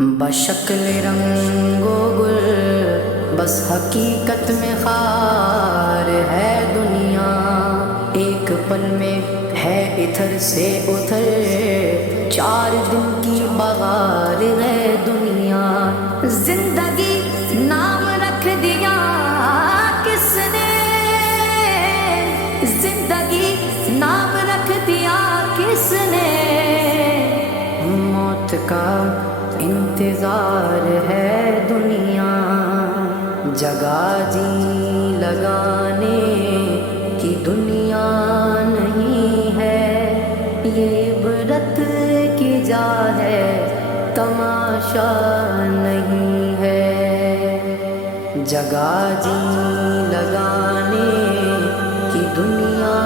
بشکل رنگ و گل بس حقیقت میں خار ہے دنیا، ایک پل میں ہے ادھر سے ادھر، 4 دن کی بہار ہے دنیا۔ زندگی نام رکھ دیا کس نے، زندگی نام رکھ دیا کس نے، موت کا انتظار ہے دنیا۔ جگہ جی لگانے کی دنیا نہیں ہے، یہ عبرت کی جا ہے تماشا نہیں ہے۔ جگہ جی لگانے کی دنیا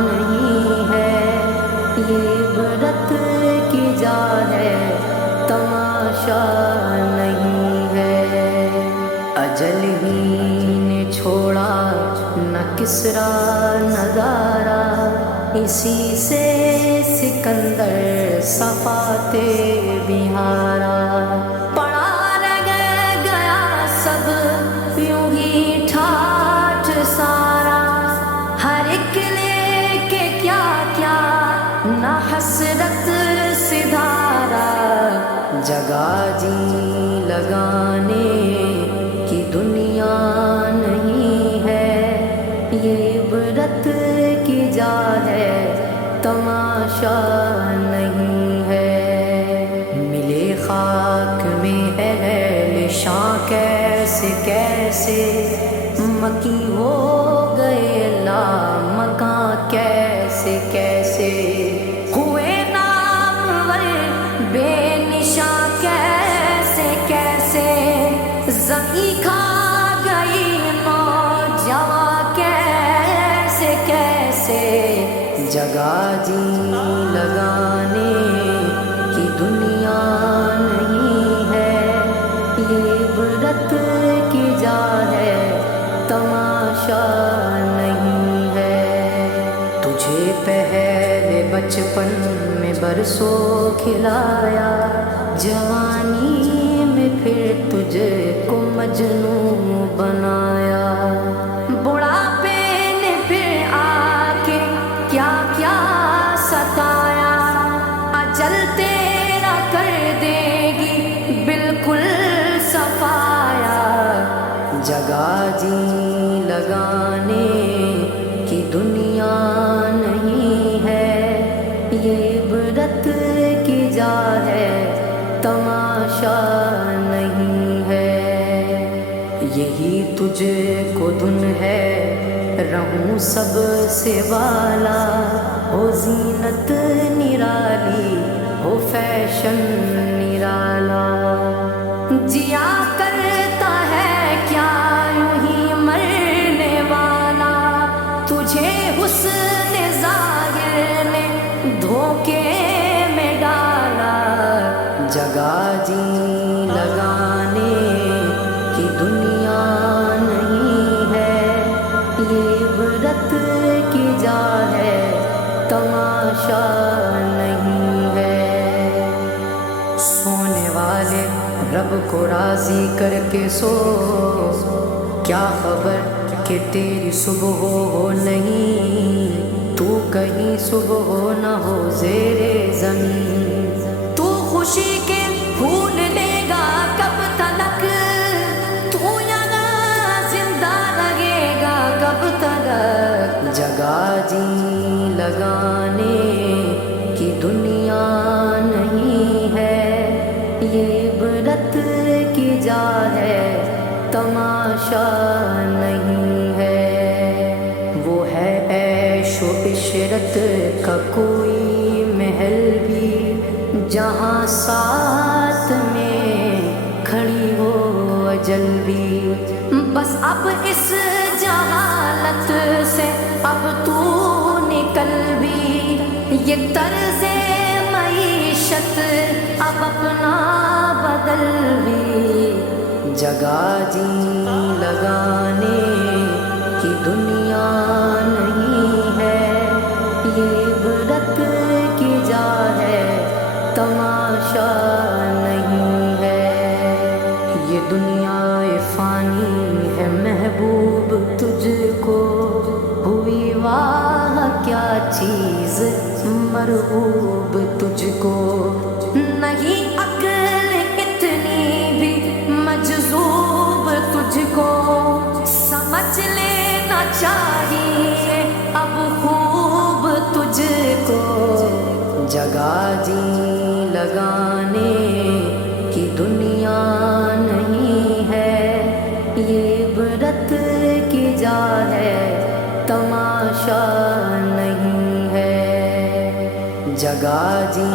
نہیں ہے، یہ عبرت کی جا ہے تماشا نہیں ہے۔ اجل ہی نے چھوڑا نہ کسرا نظارہ، اسی سے سکندر صفاتے بہارا۔ پڑا رہ گیا سب یوں ہی ٹھاٹھ سارا، ہر ایک لے کے کیا کیا نہ حسرت سدھارا۔ جگہ جی لگانے کی دنیا نہیں ہے، یہ عبرت کی جا ہے تماشا نہیں ہے۔ ملے خاک میں اہل شاں کیسے کیسے، مکی ہو گئے لامکاں کیسے کیسے، ہوئے نامور بے نشاں کیسے کیسے، زمیں کھا گئی نوجواں کیسے کیسے۔ جگہ جی لگانے کی دنیا نہیں ہے، یہ عبرت کی جا ہے تماشا نہیں ہے۔ تجھے پہلے بچپن میں برسوں کھلایا، جوانی میں پھر تجھے کو مجنوں بنایا، بڑھاپے نے پھر آ کے کیا کیا ستایا، اجل تیرا کر دے گی بالکل صفایا۔ جگہ جی لگانے کی دنیا نہیں ہے، یہ عبرت کی جا ہے تماشا نہیں ہے۔ یہی تجھ کو دھن ہے رہوں سب سے والا، ہو زینت نرالی ہو فیشن نرالا، جیا کرتا ہے کیا یوں ہی مرنے والا، تجھے حسن ظاہر نے دھوکے میں ڈالا۔ جگہ جی لگانے کی دنیا نہیں ہے، یہ عبرت کی جا ہے تماشا نہیں ہے۔ سونے والے رب کو راضی کر کے سو، کیا خبر کہ تیری صبح ہو نہیں، تو کہیں صبح ہو نہ ہو زیر زمین، تو خوشی کے پھول لے گا کب تلک، تو یہاں زندہ رہے گا کب تلک۔ جگہ جی لگانے کی دنیا نہیں ہے، یہ عبرت کی جا ہے تماشا نہیں ہے۔ وہ ہے عیش و عشرت کا کوئی محل بھی، جہاں ساتھ میں کھڑی ہو اجل بھی، بس اب اس جہالت سے اب تو نکل بھی، یہ طرز معیشت اب اپنا بدل بھی۔ جگہ جی لگانے کی دنیا نہیں ہے، یہ عبرت کی جا ہے تماشا نہیں ہے۔ دنیا فانی ہے محبوب تجھ کو، ہوئی واہ کیا چیز مرغوب تجھ کو، نہیں عقل اتنی بھی مجذوب تجھ کو، سمجھ لینا چاہیے اب خوب تجھ کو، جگہ جی لگانے کی دنیا نہیں ہے، یہ عبرت کی جا ہے تماشا نہیں ہے، جگہ جی